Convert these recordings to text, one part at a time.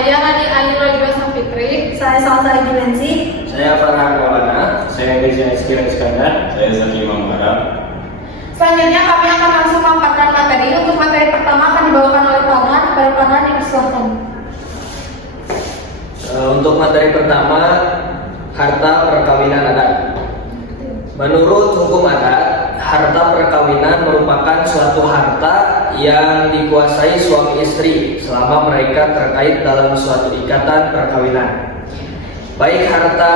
Saya Nani Ayu Rajwa Safitri. Saya Salsa Gilensi. Saya Farhan Maulana. Saya Desi Iskandar Iskandar. Saya Zaki Mangara. Selanjutnya kami akan langsung memaparkan materi. Untuk materi pertama akan dibawakan oleh Farhan. Kepada Farhan dipersilakan. Untuk materi pertama, harta perkawinan adat. Menurut hukum adat, harta perkawinan merupakan suatu harta yang dikuasai suami istri selama mereka terkait dalam suatu ikatan perkawinan. Baik harta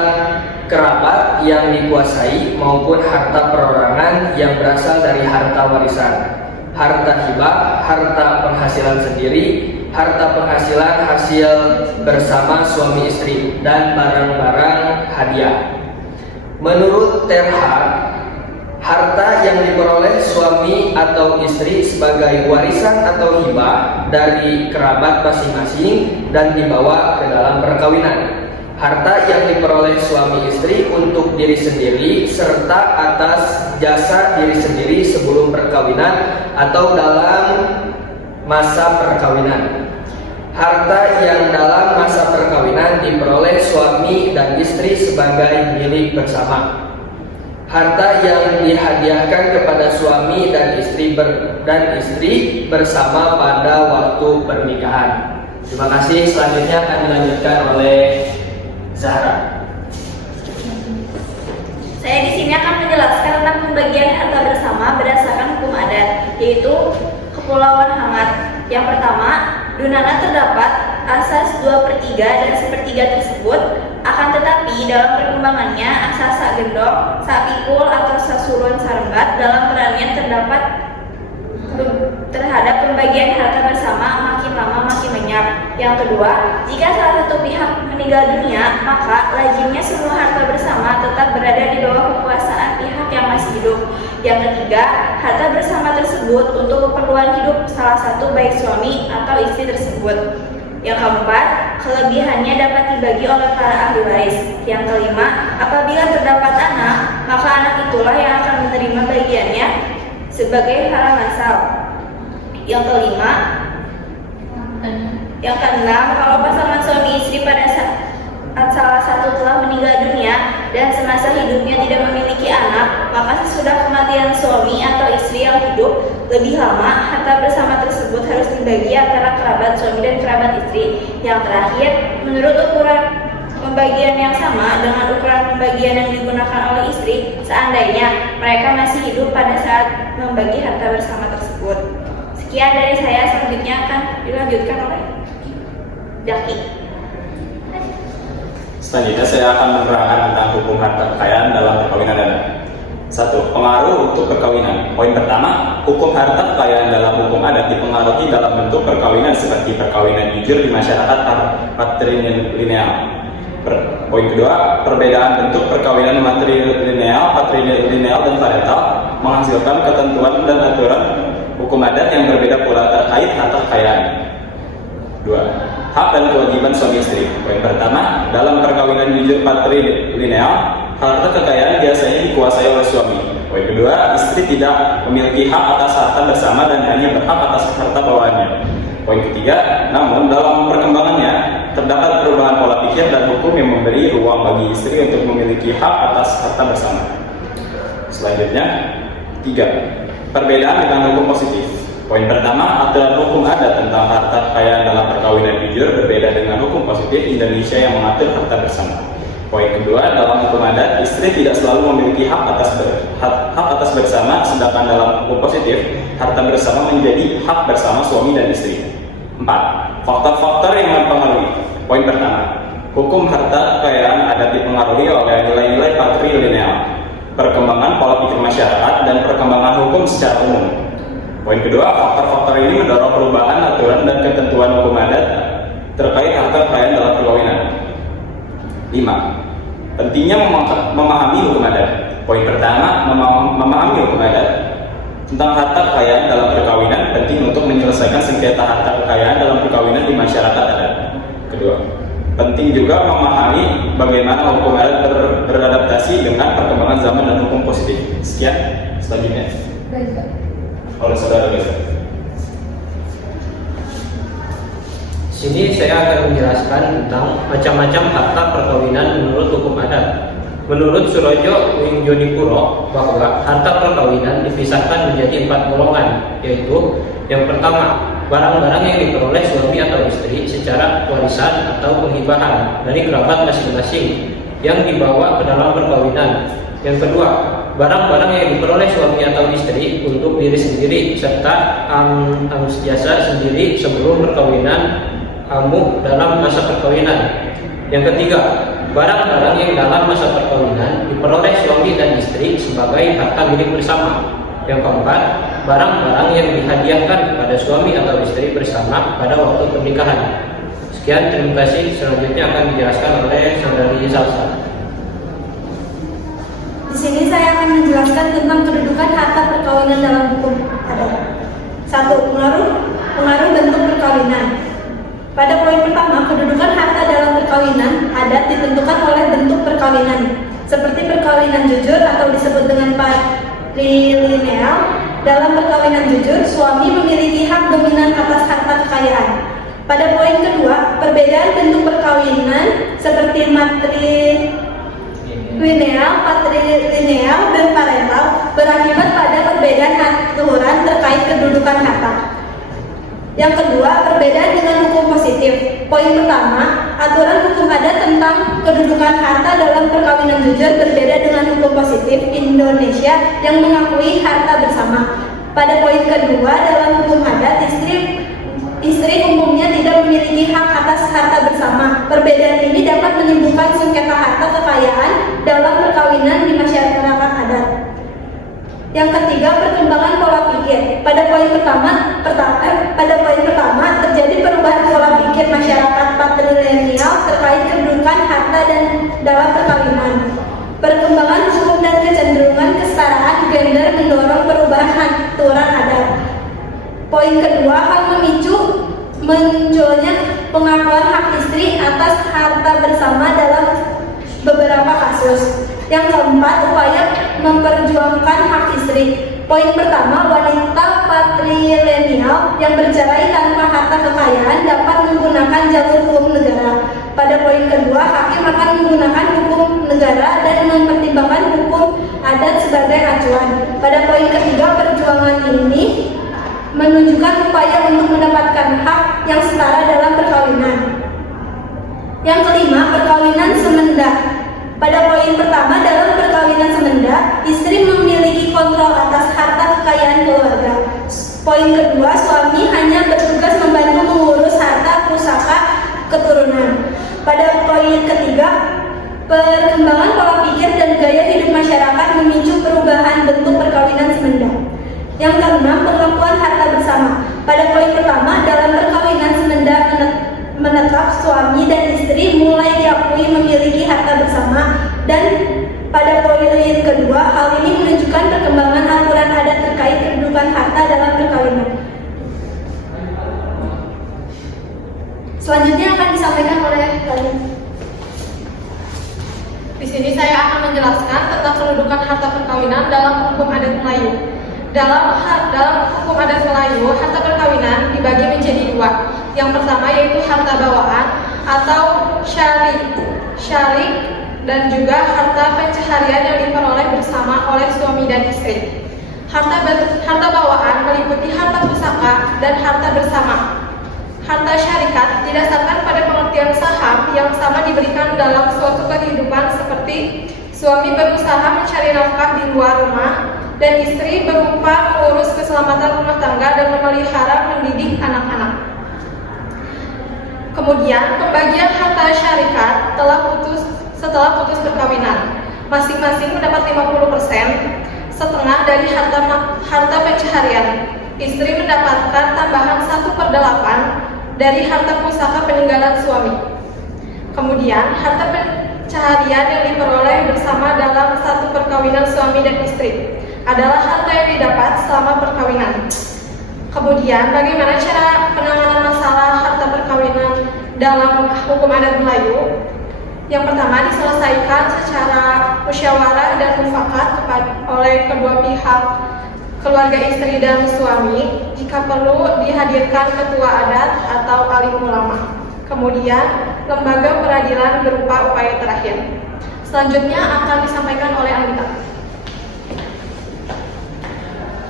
kerabat yang dikuasai maupun harta perorangan yang berasal dari harta warisan, harta hibah, harta penghasilan sendiri, harta penghasilan hasil bersama suami istri, dan barang-barang hadiah. Menurut Terhad, harta yang diperoleh suami atau istri sebagai warisan atau hibah dari kerabat masing-masing dan dibawa ke dalam perkawinan. Harta yang diperoleh suami istri untuk diri sendiri serta atas jasa diri sendiri sebelum perkawinan atau dalam masa perkawinan. Harta yang dalam masa perkawinan diperoleh suami dan istri sebagai milik bersama. Harta yang dihadiahkan kepada suami dan istri bersama pada waktu pernikahan. Terima kasih. Selanjutnya akan dilanjutkan oleh Zahra. Saya di sini akan menjelaskan tentang pembagian harta bersama berdasarkan hukum adat, yaitu Kepulauan Hangat. Yang pertama, Dunana terdapat asas 2/3 dan 1/3 tersebut, akan tetapi dalam perkembangannya asas sak gendong, sak pikul atau sasurun sarembat dalam perannya terhadap pembagian harta bersama makin lama makin lenyap. Yang kedua, jika salah satu pihak meninggal dunia, maka lazimnya semua harta bersama tetap berada di bawah kekuasaan pihak yang masih hidup. Yang ketiga, harta bersama tersebut untuk keperluan hidup salah satu baik suami atau istri tersebut. Yang keempat, kelebihannya dapat dibagi oleh para ahli waris. Yang kelima, apabila terdapat anak, maka anak itulah yang akan menerima bagiannya sebagai haram asal. Yang keenam, kalau pasangan suami istri pada saat salah satu telah meninggal dunia dan semasa hidupnya tidak memiliki anak, maka sesudah kematian suami atau istri yang hidup lebih lama, harta bersama tersebut harus dibagi antara kerabat suami dan kerabat istri. Yang terakhir, menurut ukuran pembagian yang sama dengan ukuran pembagian yang digunakan oleh istri, seandainya mereka masih hidup pada saat membagi harta bersama tersebut. Sekian dari saya, selanjutnya akan dilanjutkan oleh Daki. Selanjutnya saya akan menerangkan tentang hukum harta kekayaan dalam perkawinan adat. 1. Pengaruh untuk perkawinan. Poin pertama, hukum harta kekayaan dalam hukum adat dipengaruhi dalam bentuk perkawinan seperti perkawinan jujur di masyarakat patrilineal. Poin kedua, perbedaan bentuk perkawinan matrilineal, dan parental menghasilkan ketentuan dan aturan hukum adat yang berbeda pula terkait harta kekayaan. 2. Hak dan kewajiban suami istri. Poin pertama, dalam perkawinan jujur patrilineal, harta kekayaan biasanya dikuasai oleh suami. Poin kedua, istri tidak memiliki hak atas harta bersama dan hanya berhak atas harta bawaannya. Poin ketiga, namun dalam perkembangannya terdapat perubahan pola pikir dan hukum yang memberi ruang bagi istri untuk memiliki hak atas harta bersama. Selanjutnya, 3. Perbedaan dengan hukum positif. Poin pertama, aturan hukum adat tentang harta kekayaan dalam perkawinan jujur berbeda dengan hukum positif Indonesia yang mengatur harta bersama. Poin kedua, dalam hukum adat, istri tidak selalu memiliki hak atas bersama, sedangkan dalam hukum positif, harta bersama menjadi hak bersama suami dan istri. 4. Faktor-faktor yang mempengaruhi. Poin pertama, hukum harta kekayaan adat dipengaruhi oleh nilai-nilai patrilineal, perkembangan pola pikir masyarakat, dan perkembangan hukum secara umum. Poin kedua, faktor-faktor ini mendorong perubahan aturan dan ketentuan hukum adat terkait harta kekayaan dalam perkawinan. 5. Pentingnya memahami hukum adat. Poin pertama, memahami hukum adat tentang harta kekayaan dalam perkawinan penting untuk menyelesaikan sengketa harta kekayaan dalam perkawinan di masyarakat adat. Kedua, penting juga memahami bagaimana hukum adat beradaptasi dengan perkembangan zaman dan hukum positif. Sekian, selanjutnya oleh saudara Besa. sini saya akan menjelaskan tentang macam-macam harta perkawinan menurut hukum adat. Menurut Surojo Wingjodipuro bahwa harta perkawinan dipisahkan menjadi 4 golongan, yaitu yang pertama, barang-barang yang diperoleh suami atau istri secara warisan atau penghibahan dari kerabat masing-masing yang dibawa ke dalam perkawinan. Yang kedua, barang-barang yang diperoleh suami atau istri untuk diri sendiri serta jasa sendiri sebelum perkawinan dalam masa perkawinan. Yang ketiga, barang-barang yang dalam masa perkawinan diperoleh suami dan istri sebagai harta milik bersama. Yang keempat, barang-barang yang dihadiahkan kepada suami atau istri bersama pada waktu pernikahan. Sekian, terima kasih. Selanjutnya akan dijelaskan oleh Saudari Salsa. Di sini saya akan menjelaskan tentang kedudukan harta perkawinan dalam hukum adat. 1. Pengaruh bentuk perkawinan. Pada poin pertama, kedudukan harta dalam perkawinan adat ditentukan oleh bentuk perkawinan, seperti perkawinan jujur atau disebut dengan patrilineal. Dalam perkawinan jujur, suami memiliki hak dominan atas harta kekayaan. Pada poin kedua, perbedaan bentuk perkawinan seperti patrilineal, dan parental berakibat pada perbedaan aturan terkait kedudukan harta. Yang kedua, perbedaan dengan hukum positif. Poin pertama, aturan hukum adat tentang kedudukan harta dalam perkawinan jujur berbeda dengan hukum positif Indonesia yang mengakui harta bersama. Pada poin kedua, dalam hukum adat, istri umumnya tidak memiliki hak atas harta bersama. Perbedaan ini dapat menimbulkan sengketa harta kekayaan dalam perkawinan di masyarakat adat. Yang ketiga, perkembangan pola pikir. Pada poin pertama terjadi perubahan pola pikir masyarakat patrilineal terkait kedudukan harta dan dalam perkawinan. Perkembangan hukum dan kecenderungan kesetaraan gender mendorong perubahan aturan adat. Poin kedua, hal memicu munculnya pengakuan hak istri atas harta bersama dalam beberapa kasus. Yang keempat, upaya memperjuangkan hak istri. Poin pertama, wanita patrilineal yang bercerai tanpa harta kekayaan dapat menggunakan jalur hukum negara. Pada poin kedua, hakim akan menggunakan hukum negara dan mempertimbangkan hukum adat sebagai acuan. Pada poin ketiga, perjuangan ini menunjukkan upaya untuk mendapatkan hak yang setara dalam perkawinan. Yang kelima, perkawinan semenda. Pada poin pertama, dalam perkawinan semenda, istri memiliki kontrol atas harta kekayaan keluarga. Poin kedua, suami hanya bertugas membantu mengurus harta pusaka keturunan. Pada poin ketiga, perkembangan pola pikir dan gaya hidup masyarakat memicu perubahan bentuk perkawinan semenda. Yang keenam, pengakuan harta bersama. Pada poin pertama, dalam perkawinan semenda menetap suami dan istri mulai diakui memiliki harta bersama, dan pada poin kedua, hal ini menunjukkan perkembangan aturan adat terkait kedudukan harta dalam perkawinan. Selanjutnya akan disampaikan oleh kalian. Di sini saya akan menjelaskan tentang kedudukan harta perkawinan dalam hukum adat Melayu. Dalam hukum adat Melayu, harta perkawinan dibagi menjadi dua. Yang pertama yaitu harta bawaan atau syari dan juga harta pencaharian yang diperoleh bersama oleh suami dan istri. Harta bawaan meliputi harta pusaka dan harta bersama. Harta syarikat didasarkan pada pengertian saham yang sama diberikan dalam suatu kehidupan, seperti suami berusaha mencari nafkah di luar rumah dan istri berupa mengurus keselamatan rumah tangga dan memelihara mendidik anak-anak. Kemudian pembagian harta syarikat setelah putus perkawinan. Masing-masing mendapat 50%, setengah dari harta pencaharian. Istri mendapatkan tambahan 1/8 dari harta pusaka peninggalan suami. Kemudian harta pencaharian yang diperoleh bersama dalam satu perkawinan suami dan istri adalah harta yang didapat selama perkawinan. Kemudian bagaimana cara penanganan masalah harta perkawinan dalam hukum adat Melayu? Yang pertama, diselesaikan secara musyawarah dan mufakat oleh kedua pihak keluarga istri dan suami, jika perlu dihadirkan ketua adat atau alim ulama. Kemudian, lembaga peradilan berupa upaya terakhir. Selanjutnya akan disampaikan oleh Anita.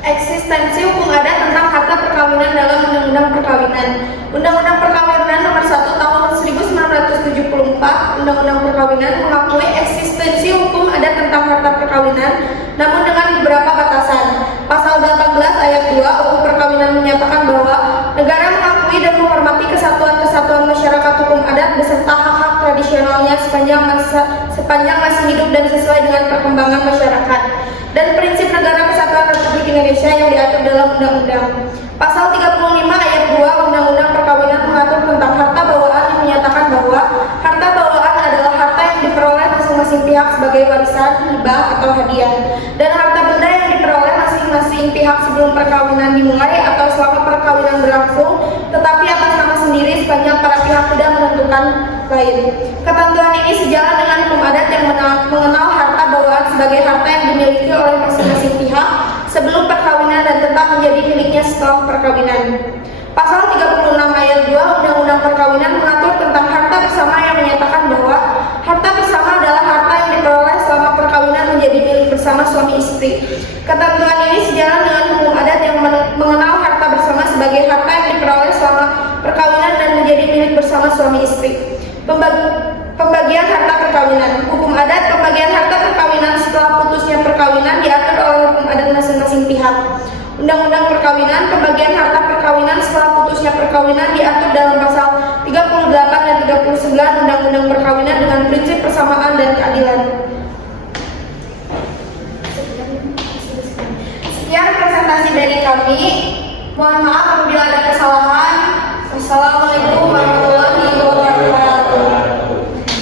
Eksistensi hukum adat tentang harta perkawinan dalam Undang-Undang Perkawinan. Undang-Undang Perkawinan Nomor 1 Tahun 1974, Undang-Undang Perkawinan mengakui eksistensi hukum adat tentang harta perkawinan, namun dengan beberapa batasan. Pasal 18 ayat 2 UU Perkawinan menyatakan bahwa negara mengakui dan menghormati kesatuan-kesatuan masyarakat hukum adat beserta hak-hak tradisionalnya sepanjang masih hidup dan sesuai dengan perkembangan masyarakat, dan prinsip negara kesatuan Republik Indonesia yang diatur dalam undang-undang. Pasal 35 ayat 2 Undang-Undang Perkawinan mengatur tentang harta bawaan yang menyatakan bahwa harta bawaan adalah harta yang diperoleh masing-masing pihak sebagai warisan, hibah, atau hadiah, dan harta benda yang diperoleh masing-masing pihak sebelum perkawinan dimulai atau selama perkawinan berlangsung, tetapi atas nama sendiri sepanjang para pihak tidak menentukan lain. Ketentuan ini sejalan dengan hukum adat yang mengenal harta bawaan sebagai harta yang dimiliki oleh masing-masing pihak sebelum perkawinan dan tetap menjadi miliknya setelah perkawinan. Pasal 36 ayat 2 Undang-Undang Perkawinan mengatur tentang harta bersama yang menyatakan bahwa harta bersama adalah harta yang diperoleh selama perkawinan menjadi milik bersama suami istri. Ketentuan ini sejalan dengan hukum adat yang mengenal harta bersama sebagai harta yang diperoleh selama perkawinan dan menjadi milik bersama suami istri. Pembagian harta perkawinan. Hukum adat pembagian harta perkawinan setelah putusnya perkawinan diatur oleh hukum adat masing-masing pihak. Undang-Undang Perkawinan, pembagian harta perkawinan setelah putusnya perkawinan diatur dalam pasal 38 dan 39 Undang-Undang Perkawinan dengan prinsip persamaan dan keadilan. Sekian presentasi dari kami. Mohon maaf apabila ada kesalahan. Wassalamualaikum